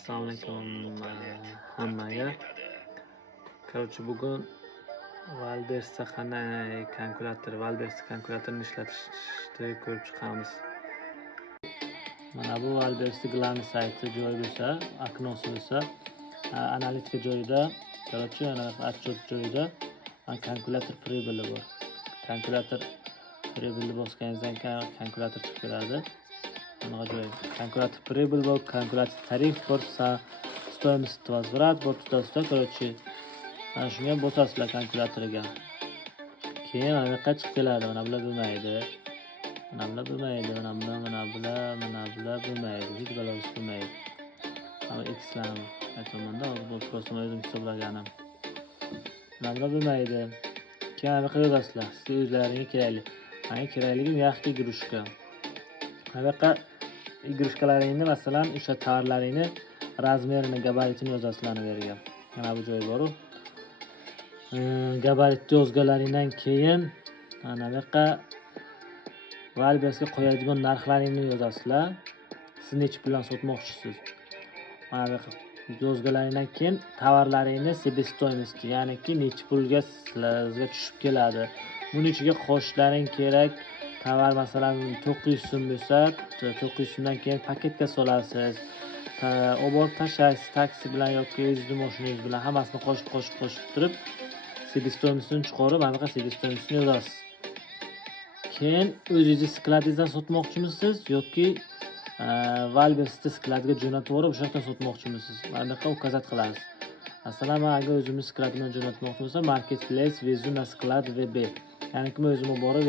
Assalomu alaykum hammaga. Короче, bugun Valbersda qanday kalkulyatorni ishlatishni ko'rib chiqamiz. Mana bu Valbersda glani sayti joyi bo'lsa, oknosi bo'lsa, analitika joyida, короче, отчет joyida kalkulyator pribili bor. Kalkulyator pribili bosganingizdan keyin kalkulyator chiqib keladi. Kalkulyator прибыль bor, kalkulyator tarif bor, стоимость возврат bor, tutasizlar. Короче, ana shunga bosasizlar kalkulyatoriga. Keyin mana buyoqqa chiqib keladi. Mana bular bo'lmaydi. Mana bular bo'lmaydi. Hech balosi bo'lmaydi. Mana xlarni aytmanda, bu просто o'zim hisoblaganim. Mana bular bo'lmaydi. Keyin ana buyoqqa yozasizlar. Siz o'zlaringiz kerakli. Menga kerakligim yaxshi igrushka. Mana buyoqqa igrushkalaringni, masalan, o'sha tovarlaringni razmerini, gabaritini yozasizlar bu yerga. Mana bu joy bor-ku. Gabaritni yozganlaringdan keyin mana bu yoqqa Valbersga qo'yadigan narxlaringni yozasizlar. Siz necha puldan sotmoqchisiz? Mana bu yoqqa yozganlaringdan keyin tovarlaringni себестоимость, ya'niki necha pulga sizlarga tushib keladi. Buning ichiga qo'shishlaring kerak. Tovar masalan 900 so'm bo'lsa, 900 so'mdan keyin paketga solasiz. Olib tashlaysiz taksi bilan yoki o'zingiz mashinangiz bilan hammasini qo'shib turib, себестоимостьni chiqarib, mana buyoqqa себестоимостьni yozasiz. Keyin o'zingiz skladingizdan sotmoqchimisiz yoki Valbersda skladga jo'natib yuborib, o'sha yerdan sotmoqchimisiz? Mana buyoqqa ukazat qilasiz. Masalan, men agar o'zimni skladimdan jo'natmoqchi bo'lsam, marketplace vezu na sklad VB. Ya'ni kim o'zim borib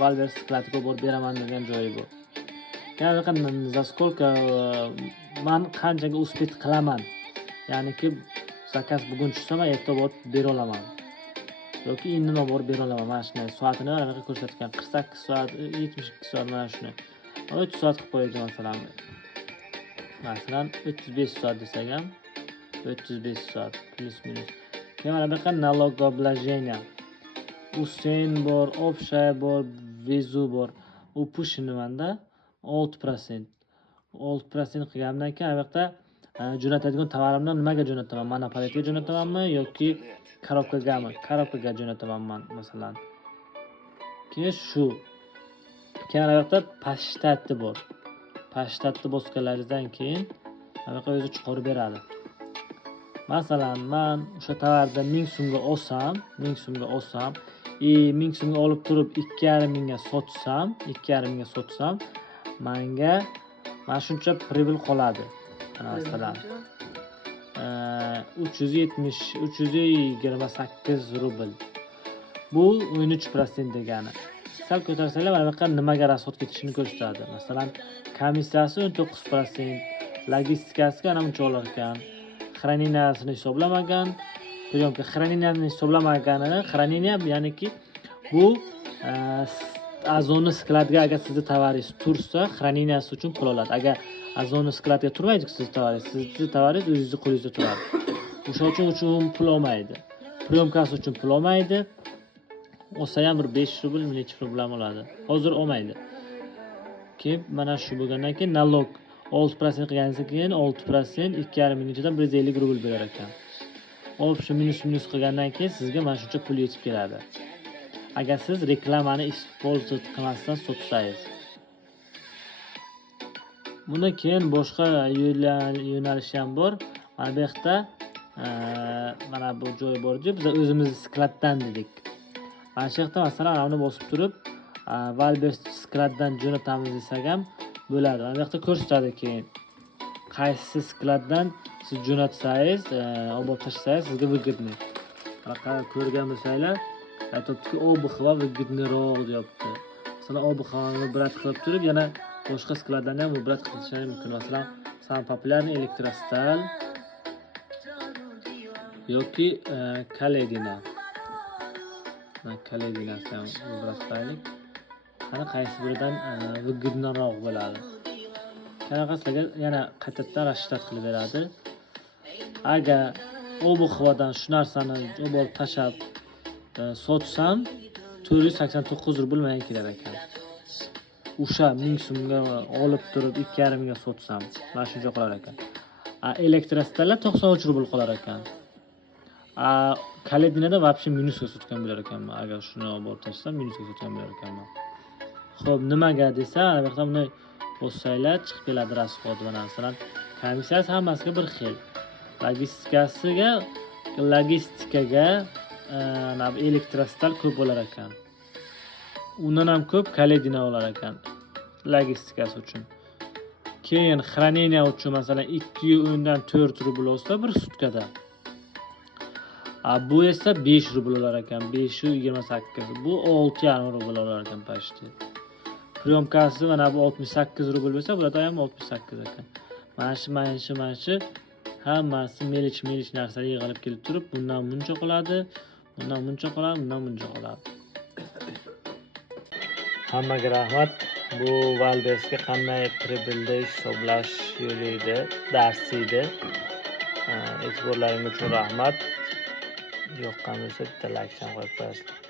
Valbers skladiga borib beraman degan joyi bu. Yana za сколько men qanchaga uspet qilaman. Ya'niki zakaz bugun tushsa, men erta borib bera olaman. Yoki indamay borib bera olaman. Mana shunday soatini anaqa ko'rsatgan 48 soat, 72 soat mana shuni. 3 soat qilib qo'ydik masalan. Masalan 35 soat desak ham 35 soat plus minus. Keyin mana bu yoqqa налогообложение. Usen bor, общая bor, vezu bor. U push nimanda 6%. 6% qilgandan keyin bu yoqda jo'natadigan tovarimni nimaga jo'nataman? Monopoliyaga jo'natamanmi yoki korobkagami? Korobkaga jo'nataman masalan. Keyin shu. Keyin bu yoqda pashtatni bor. Pashtatni bosganlaringizdan keyin bu yoqqa o'zi chiqarib beradi. Masalan, men o'sha tovarda 1000 so'mga olsam, 1000 so'mga olib turib 2,5 mingga sotsam, menga mana shuncha pribıl qoladi. Masalan, 328 rubl. Bu 13% degani. Sal ko'tarsanglar mana bu yoqqa nimaga rasxod ketishini ko'rsatadi. Masalan, komissiyasi 19%, logistikasiga ana buncha olar ekan. Хранениясini hisoblamagan. Priyomka храненияni hisoblamaganini, хранения ya'niki bu azonni skladga agar sizni tovaringiz tursa, храненияsi uchun pul oladi. Agar azonni skladga turmaydi sizni tovaringiz o'zingizning qo'lingizda turadi. O'sha uchun pul olmaydi. Priyomkasi uchun pul olmaydi. Olsa ham bir 5 rubl, necha rubl ham oladi. Hozir olmaydi. Keyin mana shu bo'lgandan keyin nalog 6% qilganingizdan keyin 6% 2,5 mingdan 150 rubl berar ekan. Olib shu minus qilgandan keyin sizga mana shuncha pul yetib keladi. Agar siz reklamani использовать qilmasdan sotsangiz. Bunda keyin boshqa yo'nalish ham bor. Mana bu yoqda mana bu joy bor-ku, biz o'zimizni skladdan dedik. Mana shu yoqda masalan uni bosib turib, Valbers skladdan jo'natamiz desak ham bo'ladi. Mana bu yoqda ko'rsatadi keyin. Qaysi skladdan siz jo'natsangiz, olib tashlasangiz sizga выгодный. Mana ko'rgan bo'lsanglar, aytibdi, obxva выгодныйroq deyapti. Masalan, obxvani brat qilib turib, yana boshqa skladdan ham brat qilishingiz mumkin. Masalan, самый популярный Электросталь yoki Kaledina. Kaledina ham brat qilaylik. Mana qaysi biridan выгодныйroq bo'ladi. Qanaqasiga yana qaytadan rashtad qilib beradi. Agar obxvadan shu narsani olib tashab sotsam 489 rubl menga kelar ekan. O'sha 1000 so'mga olib turib 2,5 mingga sotsam, mana shuncha qilar ekan. Elektrostallar 93 rubl qolar ekan. Kaledinada вообще minusga sotgan bo'lar ekanman. Agar shuni olib tashlsam minusga sotgan bo'lar ekanman. Xo'p, nimaga desa, ana bu yerda bunday bosinglar chiqib keladi расход va narsalar. Komissiyasi hammasiga bir xil. Logistikaga elektrostal ko'p bo'lar ekan. Undan ham ko'p kaledina olar ekan. Logistikasi uchun. Keyin xraneniya uchun masalan 2 dan 4 rubl olsa bir sutkada. Bu esa 5 rubl olar ekan. 5.28. Bu 6.5 rubl olar ekan почти. Priyomkasi mana bu 68 rubl bo'lsa, burada ham 68 ekan. Mana shu hammasi melish narsalar yig'ilib kelib turib, bundan buncha qoladi, bundan buncha qoladi, bundan buncha qoladi. Hammaga rahmat. Bu Valbesga qanday pribildni hisoblash yo'li edi, darsi edi. E'tiborlaringiz uchun rahmat. Yoqqan bo'lsa bitta like qo'yib qo'yasizlar.